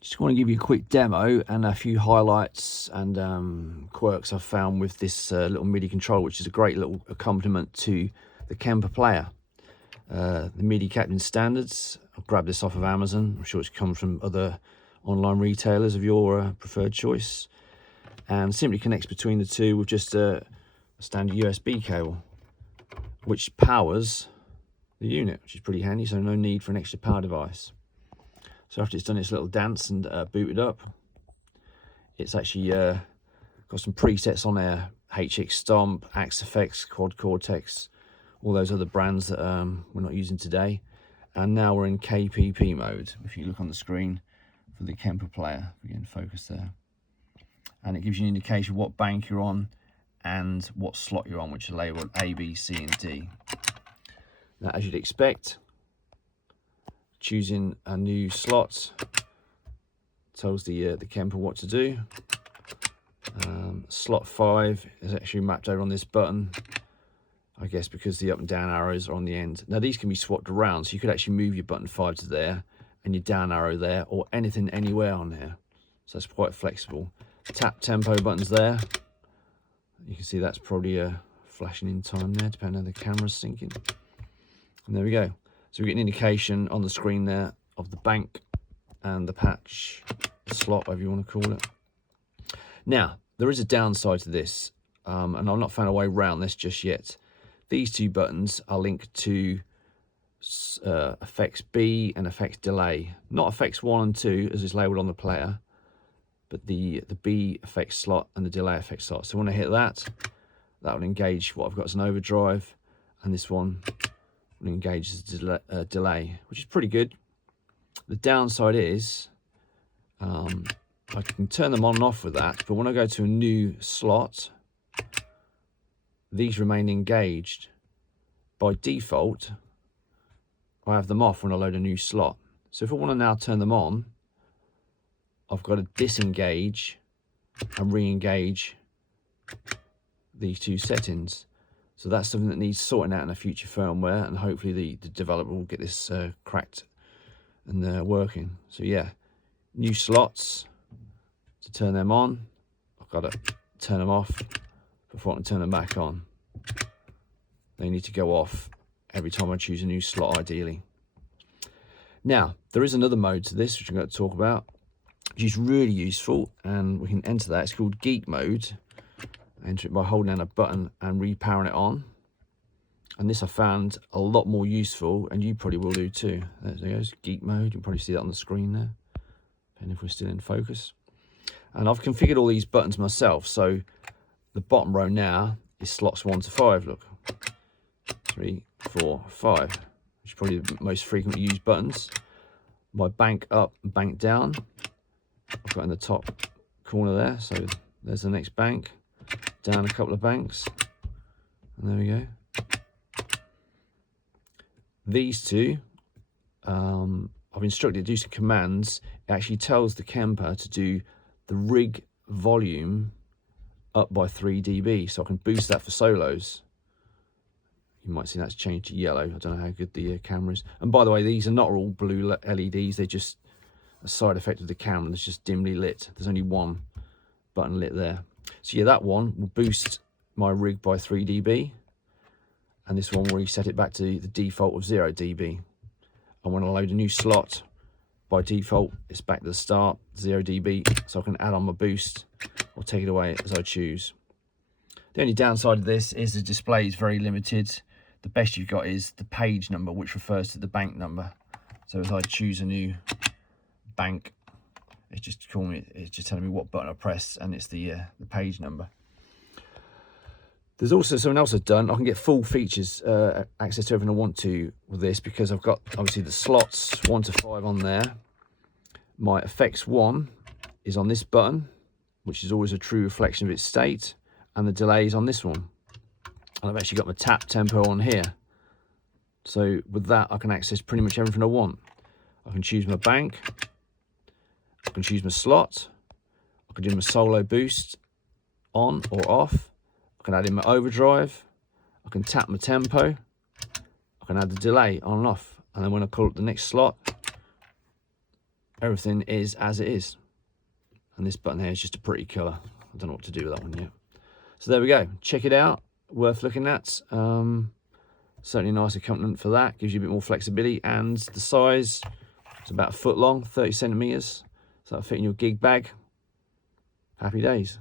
Just want to give you a quick demo and a few highlights and quirks I've found with this little MIDI controller, which is a great little accompaniment to the Kemper player. The Midi Captain standards. I've grabbed this off of Amazon. I'm sure it's come from other online retailers of your preferred choice. And simply connects between the two with just a standard USB cable, which powers the unit, which is pretty handy, so no need for an extra power device. So after it's done its little dance and booted up, it's actually got some presets on there: HX Stomp, Axe Effects, Quad Cortex, all those other brands that we're not using today. And now we're in KPP mode. If you look on the screen for the Kemper player, we get in focus there, and it gives you an indication what bank you're on and what slot you're on, which are labeled A, B, C, and D. Now, as you'd expect, choosing a new slot tells the Kemper what to do. Slot 5 is actually mapped over on this button, I guess because the up and down arrows are on the end. Now these can be swapped around, so you could actually move your button 5 to there and your down arrow there, or anything anywhere on here. So that's quite flexible. Tap tempo buttons there. You can see that's probably flashing in time there, depending on how the camera's syncing. And there we go. So we get an indication on the screen there of the bank and the patch, the slot, whatever you want to call it. Now, there is a downside to this, and I've not found a way around this just yet. These two buttons are linked to effects B and effects delay. Not effects 1 and 2 as is labelled on the player, but the B effects slot and the delay effects slot. So when I hit that, that will engage what I've got as an overdrive, and this one will engage as a delay, which is pretty good. The downside is I can turn them on and off with that, but when I go to a new slot, these remain engaged. By default, I have them off when I load a new slot. So if I want to now turn them on, I've got to disengage and re-engage these two settings. So that's something that needs sorting out in a future firmware, and hopefully the developer will get this cracked and working. So yeah, new slots. To turn them on, I've got to turn them off before I can turn them back on. They need to go off every time I choose a new slot, ideally. Now, there is another mode to this, which I'm going to talk about, which is really useful, and we can enter that. It's called Geek mode. Enter it by holding down a button and repowering it on. And this I found a lot more useful, and you probably will do too. There it goes, Geek mode. You can probably see that on the screen there, and if we're still in focus. And I've configured all these buttons myself, so the bottom row now is slots 1 to 5. Look, 3, 4, 5, which is probably the most frequently used buttons. My bank up and bank down, I've got in the top corner there, so there's the next bank. Down a couple of banks, and there we go. These two, I've instructed to do some commands. It actually tells the Kemper to do the rig volume up by 3 dB, so I can boost that for solos. You might see that's changed to yellow. I don't know how good the camera is. And by the way, these are not all blue LEDs. They're just a side effect of the camera. It's just dimly lit. There's only one button lit there. So yeah, that one will boost my rig by 3 dB, and this one will reset it back to the default of 0 dB. And when I load a new slot, by default it's back to the start, 0 dB, so I can add on my boost or take it away as I choose. The only downside of this is the display is very limited. The best you've got is the page number, which refers to the bank number. So as I choose a new bank, it's just telling me what button I press, and it's the page number. There's also something else I've done. I can get full features, access to everything I want to with this, because I've got obviously the slots 1 to 5 on there. My effects 1 is on this button, which is always a true reflection of its state, and the delay is on this one. And I've actually got my tap tempo on here. So with that, I can access pretty much everything I want. I can choose my bank, I can choose my slot, I can do my solo boost on or off, I can add in my overdrive, I can tap my tempo, I can add the delay on and off, and then when I call up the next slot, everything is as it is. And this button here is just a pretty colour. I don't know what to do with that one yet. So there we go. Check it out. Worth looking at. Certainly a nice accompaniment for that. Gives you a bit more flexibility. And the size is about a foot long, 30 centimetres. So that'll fit in your gig bag. Happy days.